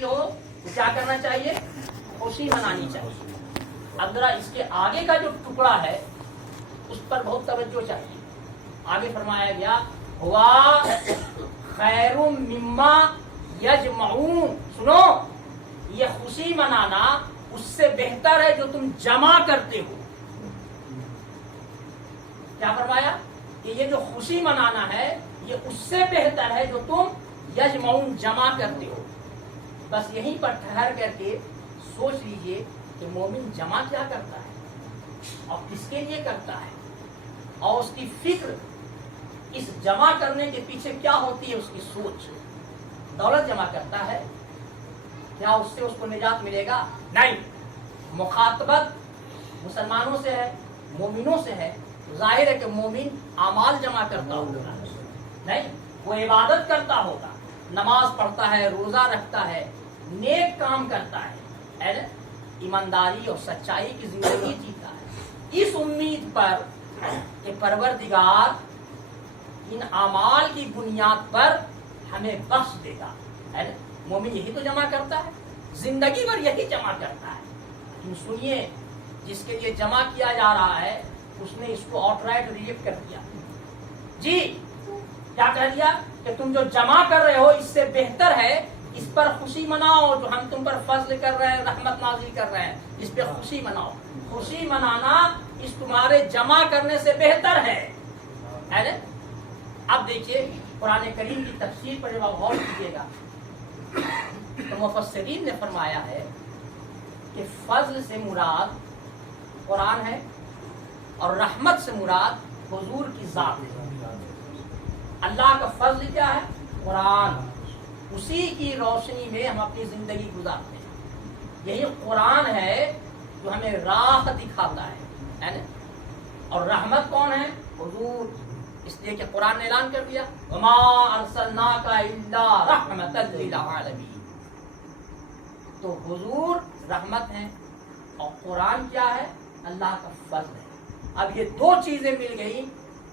چیز ہو تو کیا کرنا چاہیے؟ خوشی منانی چاہیے. اب ذرا اس کے آگے کا جو ٹکڑا ہے اس پر بہت توجہ چاہیے. آگے فرمایا گیا ہوا خیر مما یجمعون. سنو، یہ خوشی منانا اس سے بہتر ہے جو تم جمع کرتے ہو. کیا فرمایا کہ یہ جو خوشی منانا ہے یہ اس سے بہتر ہے جو تم یجمعون جمع کرتے ہو. بس یہیں پر ٹھہر کر کے سوچ لیجئے کہ مومن جمع کیا کرتا ہے اور کس کے لیے کرتا ہے، اور اس کی فکر اس جمع کرنے کے پیچھے کیا ہوتی ہے، اس کی سوچ. دولت جمع کرتا ہے، کیا اس سے اس کو نجات ملے گا؟ نہیں. مخاطبت مسلمانوں سے ہے، مومنوں سے ہے، ظاہر ہے کہ مومن اعمال جمع کرتا ہوگا. نہیں، وہ عبادت کرتا ہوگا، نماز پڑھتا ہے، روزہ رکھتا ہے، نیک کام کرتا ہے، ایمانداری اور سچائی کی زندگی جیتا ہے، اس امید پر کہ پروردگار ان اعمال کی بنیاد پر ہمیں بخش دے گا. مومن یہی تو جمع کرتا ہے، زندگی بھر یہی جمع کرتا ہے. تم سنیے، جس کے لیے جمع کیا جا رہا ہے اس نے اس کو آؤٹ رائٹ ریجیکٹ کر دیا. جی کیا کہہ دیا کہ تم جو جمع کر رہے ہو اس سے بہتر ہے اس پر خوشی مناؤ جو ہم تم پر فضل کر رہے ہیں، رحمت نازل کر رہے ہیں، اس پہ خوشی مناؤ. خوشی منانا اس تمہارے جمع کرنے سے بہتر ہے. اب دیکھیے قرآن کریم کی تفسیر پر جب آپ غور کیجیے گا تو مفسرین نے فرمایا ہے کہ فضل سے مراد قرآن ہے اور رحمت سے مراد حضور کی ذات ہے. اللہ کا فضل کیا ہے؟ قرآن. اسی کی روشنی میں ہم اپنی زندگی گزارتے ہیں. یہی قرآن ہے جو ہمیں راہ دکھاتا ہے. اور رحمت کون ہے؟ حضور. اس لیے کہ قرآن نے اعلان کر دیا وما ارسلناک الا رحمتا للعالمین. تو حضور رحمت ہیں اور قرآن کیا ہے؟ اللہ کا فضل ہے. اب یہ دو چیزیں مل گئی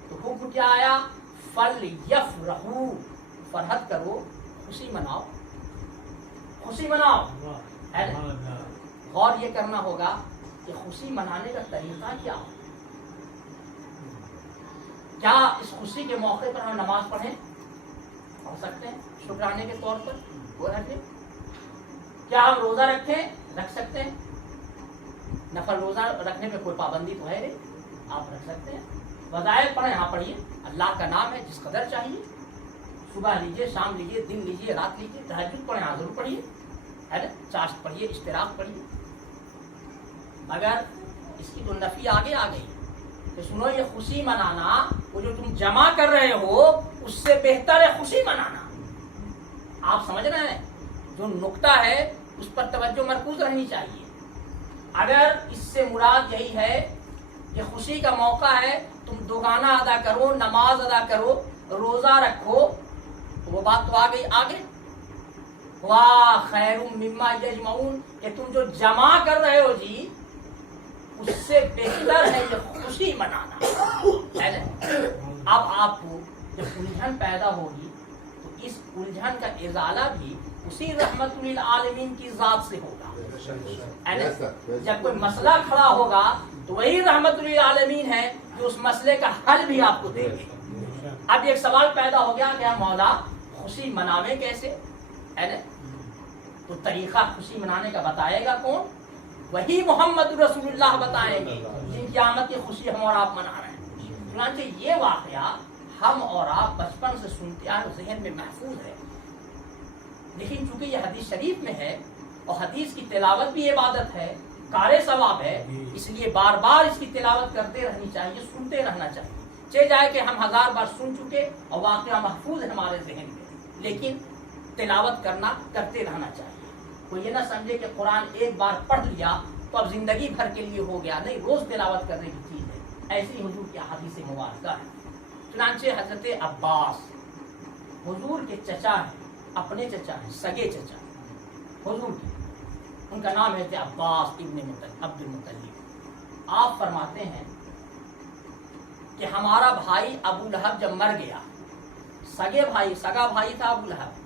تو حکم کیا آیا؟ فلیفرحوا، فرحت کرو، خوشی مناؤ، خوشی مناؤ. غور یہ کرنا ہوگا کہ خوشی منانے کا طریقہ کیا ہو. کیا اس خوشی کے موقع پر ہم نماز پڑھیں؟ پڑھ سکتے ہیں شکرانے کے طور پر، وہ رکھیں. کیا ہم روزہ رکھیں؟ رکھ سکتے ہیں. نفل روزہ رکھنے پہ کوئی پابندی تو ہے نہیں، آپ رکھ سکتے ہیں. وظائف پڑھیں، ہاں پڑھیے. اللہ کا نام ہے جس قدر چاہیے، صبح لیجیے، شام لیجیے، دن لیجیے، رات لیجیے. تہجد پڑھیں، ہاں ضرور پڑھیے، ہے نا. چاشت پڑھیے، اشتراک پڑھیے. مگر اس کی تو نفی آگے آ گئی کہ سنو یہ خوشی منانا وہ جو تم جمع کر رہے ہو اس سے بہتر ہے خوشی منانا. آپ سمجھ رہے ہیں؟ جو نقطہ ہے اس پر توجہ مرکوز رہنی چاہیے. اگر اس سے مراد یہی ہے کہ خوشی کا موقع ہے تم دوگانہ ادا کرو، نماز ادا کرو، روزہ رکھو، تو وہ بات تو آ گئی آگے. واہ خیر مما یجمعون، کہ تم جو جمع کر رہے ہو جی اس سے بہتر ہے یہ خوشی منانا. اب آپ کو جب الجھن پیدا ہوگی تو اس الجھن کا ازالہ بھی اسی رحمت للعالمین کی ذات سے ہوگا. جب کوئی مسئلہ کھڑا ہوگا تو وہی رحمت للعالمین ہے جو اس مسئلے کا حل بھی آپ کو دے گے. اب ایک سوال پیدا ہو گیا کہ مولا خوشی مناویں کیسے؟ تو طریقہ خوشی منانے کا بتائے گا کون؟ وہی محمد رسول اللہ بتائیں گے جن کی آمد کی خوشی ہم اور آپ منا رہے ہیں. چنانچہ یہ واقعہ ہم اور آپ بچپن سے سنتے آئے ذہن میں محفوظ ہے، لیکن چونکہ یہ حدیث شریف میں ہے اور حدیث کی تلاوت بھی عبادت ہے، کار ثواب ہے، اس لیے بار بار اس کی تلاوت کرتے رہنی چاہیے، سنتے رہنا چاہیے. چہ جائے کہ ہم 1000 بار سن چکے اور واقعہ محفوظ ہے ہمارے ذہن میں، لیکن تلاوت کرتے رہنا چاہیے. کوئی یہ نہ سمجھے کہ قرآن ایک بار پڑھ لیا تو اب زندگی بھر کے لیے ہو گیا. نہیں، روز تلاوت کرنے کی چیز ہے. ایسی حضور کی احادیث مبارکہ ہے. چنانچہ حضرت عباس حضور کے چچا ہیں، اپنے چچا ہیں، سگے چچا حضور کے، ان کا نام ہے عباس ابن عبد المطلب. آپ فرماتے ہیں کہ ہمارا بھائی ابو لہب جب مر گیا، سگا بھائی تھا ابو لہب،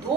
2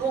2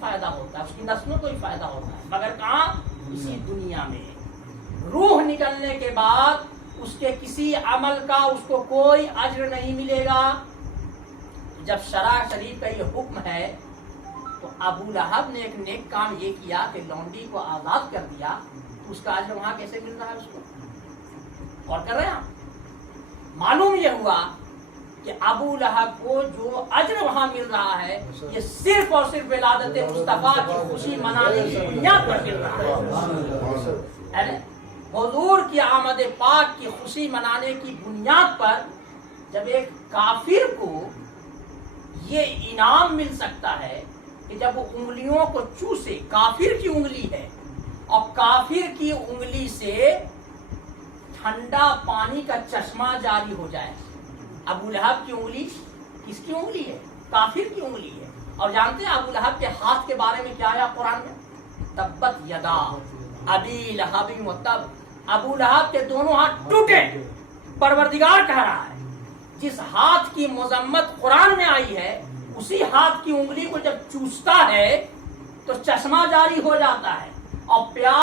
فائدہ ہوتا ہے, اس کی نسلوں کو بھی فائدہ ہوتا ہے, مگر کہاں؟ اسی دنیا میں. روح نکلنے کے بعد اس کے کسی عمل کا اس کو کوئی اجر نہیں ملے گا. جب شرع شریف کا یہ حکم ہے تو ابو لہب نے ایک نیک کام یہ کیا کہ لونڈی کو آزاد کر دیا, تو اس کا اجر وہاں کیسے مل رہا ہے اس کو؟ اور کر رہے ہیں آپ. معلوم یہ ہوا کہ ابو لہب کو جو اجر وہاں مل رہا ہے یہ صرف اور صرف ولادت مصطفیٰ کی خوشی منانے کی بنیاد پر مل رہا ہے. حضور کی آمد پاک کی خوشی منانے کی بنیاد پر جب ایک کافر کو یہ انعام مل سکتا ہے کہ جب وہ انگلیوں کو چوسے, کافر کی انگلی ہے اور کافر کی انگلی سے ٹھنڈا پانی کا چشمہ جاری ہو جائے. ابو لہب کی انگلی کس کی انگلی ہے؟ کافر کی انگلی ہے. اور جانتے ہیں ابو لہب کے ہاتھ کے بارے میں کیا آیا قرآن میں؟ تبت یدا ابی لہب و تب. ابو لہب کے دونوں ہاتھ ٹوٹے. پروردگار کہہ رہا ہے جس ہاتھ کی مذمت قرآن میں آئی ہے اسی ہاتھ کی انگلی کو جب چوستا ہے تو چشمہ جاری ہو جاتا ہے اور پیار